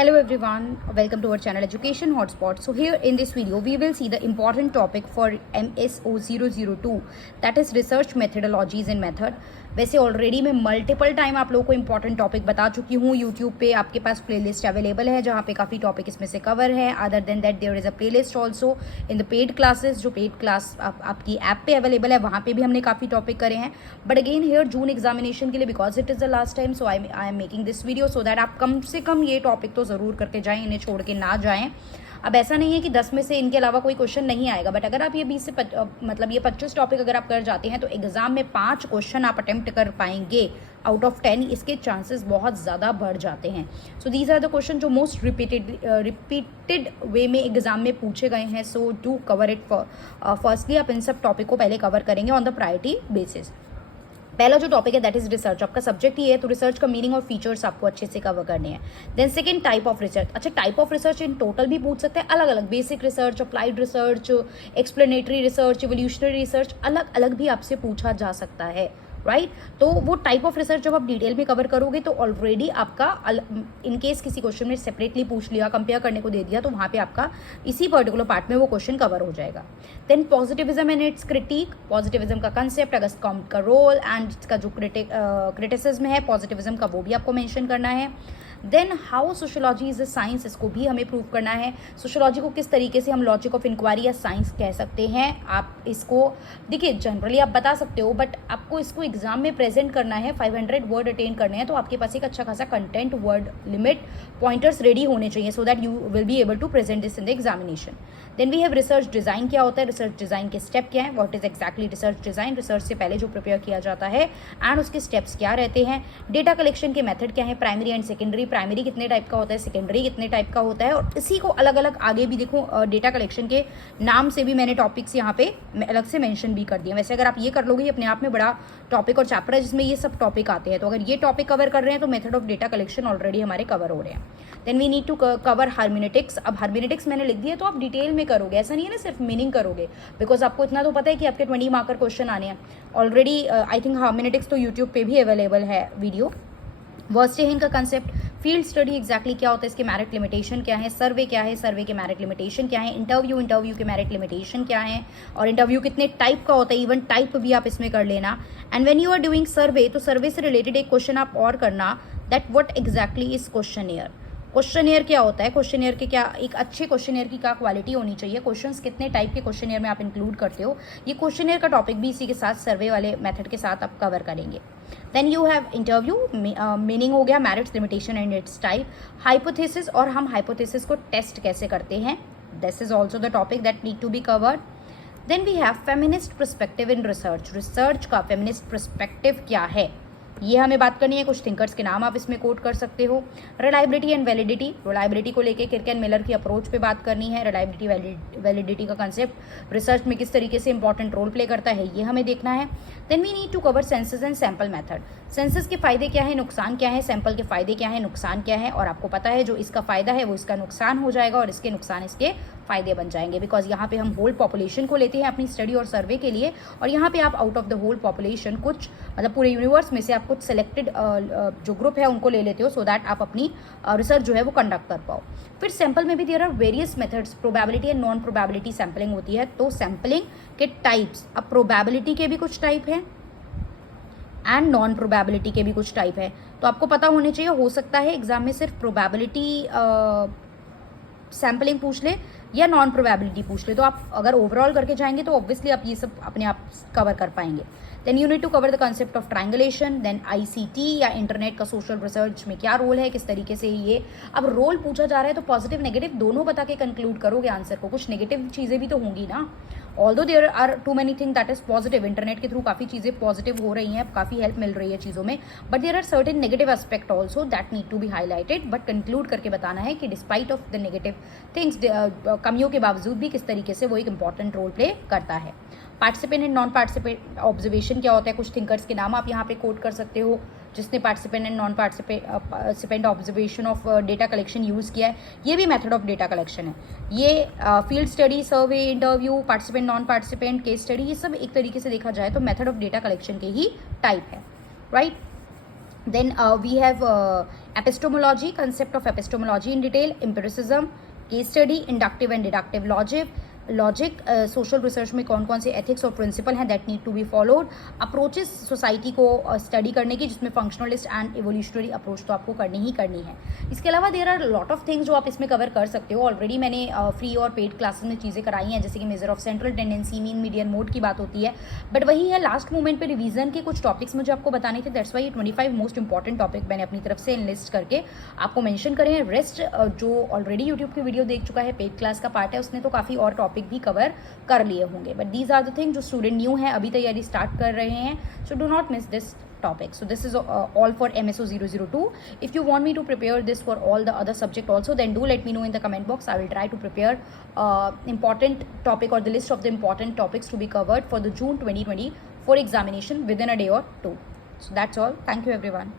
Hello everyone, welcome to our channel Education Hotspot. So here in this video we will see the important topic for MSO 002, that is research methodologies and method. वैसे already मैं multiple time आप लोगों को important topic बता चुकी हूँ. YouTube पे आपके पास प्लेलिस्ट अवेलेबल है जहाँ पे काफ़ी टॉपिक इसमें से कवर है. Other than that there is a playlist also in the paid classes. जो पेड क्लास आपकी ऐप पे अवेलेबल है वहाँ पे भी हमने काफ़ी टॉपिक करे हैं. But again here June examination के लिए because it is the last time, so I am making this video so that आप कम से कम ये टॉपिक तो ज़रूर करके जाएँ, इन्हें छोड़ के ना जाएँ. अब ऐसा नहीं है कि 10 में से इनके अलावा कोई क्वेश्चन नहीं आएगा, बट अगर आप ये 20 से मतलब ये 25 टॉपिक अगर आप कर जाते हैं तो एग्जाम में 5 क्वेश्चन आप अटेम्प्ट कर पाएंगे आउट ऑफ 10. इसके चांसेस बहुत ज़्यादा बढ़ जाते हैं. So these are the question जो मोस्ट रिपीटेड वे में एग्जाम में पूछे गए हैं. So to cover it firstly आप इन सब टॉपिक को पहले कवर करेंगे ऑन द प्रायोरिटी बेसिस. पहला जो टॉपिक है दैट इज रिसर्च. आपका सब्जेक्ट ही है तो रिसर्च का मीनिंग और फीचर्स आपको अच्छे से कवर करने हैं. Then second type of research. अच्छा, type of research in total भी पूछ सकते हैं अलग अलग. Basic research, applied research, explanatory research, evolutionary research, अलग अलग भी आपसे पूछा जा सकता है. राइट तो वो टाइप ऑफ रिसर्च जब आप डिटेल में कवर करोगे तो ऑलरेडी आपका इन केस किसी क्वेश्चन में सेपरेटली पूछ लिया, कंपेयर करने को दे दिया, तो वहाँ पे आपका इसी पर्टिकुलर पार्ट में वो क्वेश्चन कवर हो जाएगा. Then positivism and its critique. Positivism का कंसेप्ट, अगस्त कॉम्ट का रोल एंड इसका जो क्रिटिसिज्म है पॉजिटिविज्म का वो भी आपको मेंशन करना है. Then how sociology is a science, इसको भी हमें प्रूव करना है. सोशोलॉजी को किस तरीके से हम लॉजिक ऑफ इंक्वायरी या साइंस कह सकते हैं. आप इसको देखिए जनरली आप बता सकते हो बट आपको इसको एग्जाम में प्रेजेंट करना है. 500 वर्ड अटेन करने हैं तो आपके पास एक अच्छा खासा content, word limit, pointers ready होने चाहिए so that you will be able to present this in the examination. Then we have research design. क्या होता है रिसर्च डिज़ाइन के स्टेप क्या है, what is exactly research design, research से पहले जो प्रिपेयर किया जाता है एंड उसके स्टेप्स क्या रहते हैं. डेटा कलेक्शन के मेथड क्या है, प्राइमरी एंड सेकेंडरी. प्राइमरी कितने टाइप का होता है, सेकेंडरी कितने टाइप का होता है, और इसी को अलग अलग आगे भी देखो डेटा कलेक्शन के नाम से भी मैंने टॉपिक्स यहाँ पे अलग से मेंशन भी कर दिए. वैसे अगर आप ये कर लोगे अपने आप में बड़ा टॉपिक और चैप्टर है जिसमें ये सब टॉपिक आते हैं. तो अगर ये टॉपिक कवर कर रहे हैं तो method of data collection already हमारे कवर हो रहे हैं. Then we need to cover hermeneutics. अब हार्मेनेटिक्स मैंने लिख दिया तो आप डिटेल में करोगे, ऐसा नहीं है ना सिर्फ मीनिंग करोगे, बिकॉज आपको इतना तो पता है कि आपके 20 मार्कर क्वेश्चन आने हैं ऑलरेडी. आई थिंक हार्मेनेटिक्स तो यूट्यूब पे भी अवेलेबल है वीडियो. वर्स्टेहन का कंसेप्ट, फील्ड स्टडी एग्जैक्टली क्या होता है, इसके मेरिट लिमिटेशन क्या है, सर्वे क्या है, सर्वे के मेरिट लिमिटेशन क्या है, इंटरव्यू के मेरिट लिमिटेशन क्या है, और इंटरव्यू कितने टाइप का होता है, इवन टाइप भी आप इसमें कर लेना. And when you are doing survey तो सर्वे से रिलेटेड एक क्वेश्चन आप और करना, that what exactly is questionnaire. Questionnaire क्या होता है, क्वेश्चनियर के क्या, एक अच्छे क्वेश्चनियर की क्या क्वालिटी होनी चाहिए, क्वेश्चंस कितने टाइप के क्वेश्चनियर में आप इंक्लूड करते हो. ये क्वेश्चनियर का टॉपिक भी इसी के साथ सर्वे वाले मेथड के साथ आप कवर करेंगे. Then you have interview, meaning हो गया, merits, limitation and its type. Hypothesis, और हम हाइपोथेसिस को टेस्ट कैसे करते हैं, this is also the topic that need to be covered. Then we have feminist perspective in research. Research का feminist perspective क्या है ये हमें बात करनी है. कुछ थिंकर्स के नाम आप इसमें कोट कर सकते हो. Reliability and validity. रिलायबिलिटी को लेके किर्क एंड मिलर की अप्रोच पे बात करनी है. रिलायबिलिटी वैलिडिटी का कंसेप्ट रिसर्च में किस तरीके से इंपॉर्टेंट रोल प्ले करता है ये हमें देखना है. Then we need to cover census and sample method. Census के फायदे क्या है, नुकसान क्या है, सैंपल के फायदे क्या है, नुकसान क्या है, और आपको पता है जो इसका फायदा है वो इसका नुकसान हो जाएगा और इसके नुकसान इसके फायदे बन जाएंगे. बिकॉज यहाँ पे हम होल पॉपुलेशन को लेते हैं अपनी स्टडी और सर्वे के लिए, और यहाँ पे आप out of the whole population कुछ मतलब पूरे यूनिवर्स में से आप कुछ सेलेक्टेड जो ग्रुप है उनको ले लेते हो सो दैट आप अपनी रिसर्च जो है वो कंडक्ट कर पाओ. फिर सैंपल में भी there are various methods. Probability and non probability sampling होती है. तो सैम्पलिंग के टाइप्स, अब प्रोबेबिलिटी के भी कुछ टाइप हैं एंड नॉन प्रोबेबिलिटी के भी कुछ टाइप है. तो आपको पता होने चाहिए. हो सकता है एग्जाम में सिर्फ प्रोबेबिलिटी सैम्पलिंग पूछ ले या नॉन प्रोबेबिलिटी पूछ ले, तो आप अगर ओवरऑल करके जाएंगे तो ऑब्वियसली आप ये सब अपने आप कवर कर पाएंगे. Then you need to cover the concept of triangulation. Then ICT या इंटरनेट का सोशल रिसर्च में क्या रोल है, किस तरीके से ये अब रोल पूछा जा रहा है तो पॉजिटिव नेगेटिव दोनों बता के कंक्लूड करोगे आंसर को. कुछ नेगेटिव चीज़ें भी तो होंगी ना. Although there are too many thing that is positive. Internet के थ्रू काफ़ी चीज़ें पॉजिटिव हो रही हैं, काफ़ी हेल्प मिल रही है चीज़ों में, but there are certain negative aspect also that need to be highlighted. But conclude करके बताना है कि despite of the negative things, कमियों के बावजूद भी किस तरीके से वो एक इंपॉर्टेंट रोल प्ले करता है. Participant and non participant observation क्या होता है, कुछ थिंकर्स के नाम आप यहाँ पे कोट कर सकते हो जिसने participant and non participant observation of data collection use किया है. ये भी मेथड ऑफ डेटा कलेक्शन है. ये field study, survey, interview, participant, non participant, case study, ये सब एक तरीके से देखा जाए तो मेथड ऑफ डेटा कलेक्शन के ही टाइप है. Right Then we have epistemology, concept of epistemology in detail, empiricism, case study, inductive and deductive logic social research में कौन कौन से एथिक्स और प्रिंसिपल हैं that need to be followed, approaches society को study करने की जिसमें फंक्शनलिस्ट एंड एवोल्यूशनरी अप्रोच तो आपको करनी ही करनी है. इसके अलावा there are lot of things जो आप इसमें कवर कर सकते हो. ऑलरेडी मैंने फ्री और पेड क्लासेस में चीज़ें कराई हैं, जैसे कि measure of central tendency, mean median mode की बात होती है. बट वही है, लास्ट मोमेंट पे रिवीजन के कुछ टॉपिक्स मुझे आपको बताने थे. दैट्स वाई ये 25 मोस्ट इंपॉर्टेंट टॉपिक मैंने अपनी तरफ से इनलिस्ट करके आपको मेंशन करे हैं. रेस्ट जो ऑलरेडी यूट्यूब की वीडियो देख चुका है, पेड क्लास का पार्ट है, उसने तो काफ़ी और टॉपिक भी कवर कर लिए होंगे. But these are the thing जो स्टूडेंट न्यू है, अभी तैयारी स्टार्ट कर रहे हैं, so do not miss this topic. So this is all for MSO 002. If you want me to prepare this for all the other subject also, then do let me know in the comment box. I will try to prepare important topic or the list of the important topics to be covered for the June 2024 examination within a day or two. So that's all. Thank you everyone.